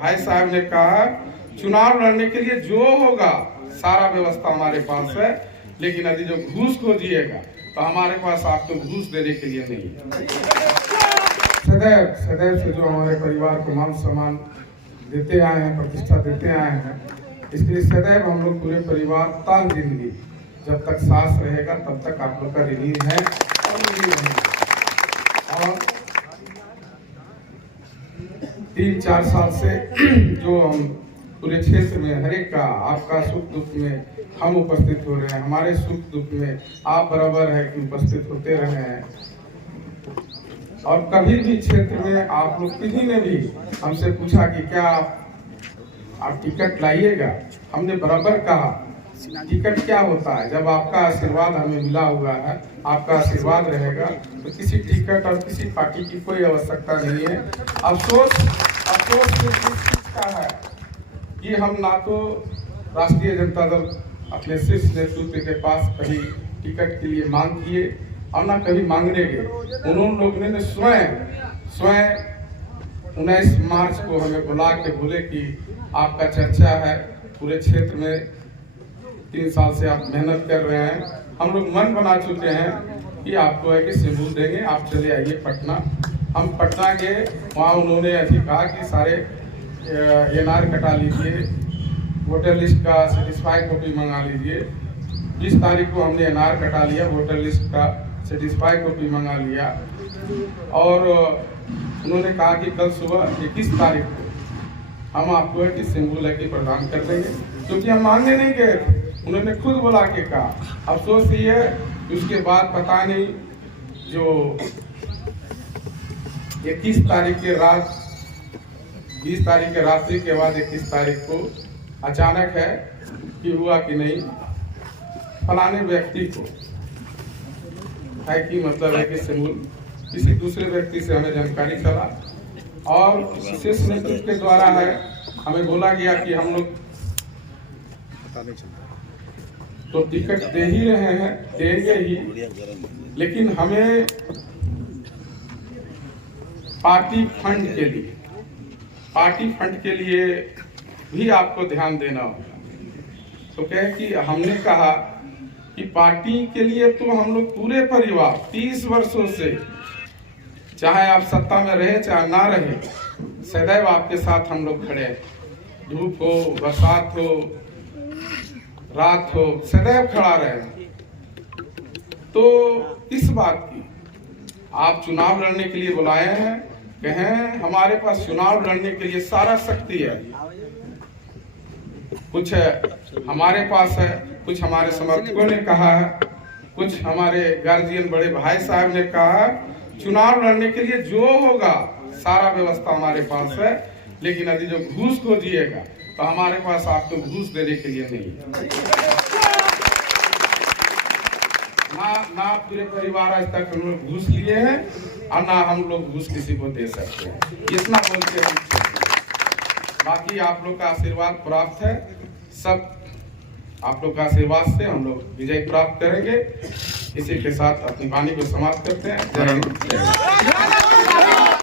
भाई साहब ने कहा चुनाव लड़ने के लिए जो होगा सारा व्यवस्था हमारे पास है, लेकिन यदि जो घूस को दिएगा तो हमारे पास आपको घूस देने के लिए नहीं है। सदैव सदैव से जो हमारे परिवार को मान सम्मान देते आए हैं, प्रतिष्ठा देते आए हैं, इसके लिए सदैव हम लोग पूरे परिवार ताल जिंदगी जब तक सांस रहेगा तब तक आप लोग का ऋणी है और ऋणी रहेंगे। और 3-4 साल से जो हम पूरे क्षेत्र में हर एक का आपका सुख दुख में हम उपस्थित हो रहे हैं, हमारे सुख दुख में आप बराबर है कि उपस्थित होते रहे हैं। और कभी भी क्षेत्र में आप लोग किसी ने भी हमसे पूछा कि क्या आप टिकट लाइएगा, हमने बराबर कहा टिकट क्या होता है। जब आपका आशीर्वाद हमें मिला हुआ है, आपका आशीर्वाद रहेगा तो किसी टिकट और किसी पार्टी की कोई आवश्यकता नहीं है। अफसोस इस चीज का है कि हम ना तो राष्ट्रीय जनता दल अपने शीर्ष नेतृत्व के पास कभी टिकट के लिए मांग किए और ना कभी मांगने गए। उन्होंने लोगों ने स्वयं 19 मार्च को हमें बुला के बोले कि आपका चर्चा है पूरे क्षेत्र में, 3 साल से आप मेहनत कर रहे हैं, हम लोग मन बना चुके हैं कि आपको है कि सिंदूर देंगे, आप चले आइए पटना। हम पटना गए, वहाँ उन्होंने ऐसे कहा कि सारे एनआर कटा लीजिए, वोटर लिस्ट का सेटिस्फाई कॉपी मंगा लीजिए। 20 तारीख को हमने एनआर कटा लिया, वोटर लिस्ट का सेटिस्फाई कॉपी मंगा लिया। और उन्होंने कहा कि कल सुबह 21 तारीख को हम आपको है कि सिंदूर लेके प्रदान कर देंगे, क्योंकि हम मांगने नहीं गए थे, उन्होंने खुद बुला के कहा। अफसोस ये है उसके बाद पता नहीं जो 21 तारीख के रात 20 तारीख के रात्रि के बाद 21 तारीख को अचानक है कि हुआ कि नहीं फलाने व्यक्ति को है कि मतलब है कि सिंदूर किसी दूसरे व्यक्ति से हमें जानकारी चला और शीर्ष नेतृत्व के द्वारा है हमें बोला गया कि हम लोग तो टिकट दे ही रहे हैं, देंगे ही, लेकिन हमें पार्टी फंड के लिए भी आपको ध्यान देना होगा। तो कहे कि हमने कहा कि पार्टी के लिए तो हम लोग पूरे परिवार 30 वर्षों से, चाहे आप सत्ता में रहे चाहे ना रहे, सदैव आपके साथ हम लोग खड़े हैं। धूप हो, बरसात हो, रात हो, सदैव खड़ा रहे। तो इस बात की आप चुनाव लड़ने के लिए बुलाए हैं, कहें हमारे पास चुनाव लड़ने के लिए सारा शक्ति है, कुछ हमारे पास है, कुछ हमारे समर्थकों ने कहा है, कुछ हमारे गार्जियन बड़े भाई साहब ने कहा चुनाव लड़ने के लिए जो होगा सारा व्यवस्था हमारे पास है, लेकिन यदि जो घूस को दिएगा तो हमारे पास आपको घूस देने के लिए नहीं है। ना पूरे परिवार आज तक हम लोग घूस लिए हैं और ना हम लोग घूस किसी को दे सकते हैं, इतना बोल के हम बाकी आप लोग का आशीर्वाद प्राप्त है। सब आप लोग का आशीर्वाद से हम लोग विजय प्राप्त करेंगे। इसी के साथ अपनी वाणी को समाप्त करते हैं। जय हिंद।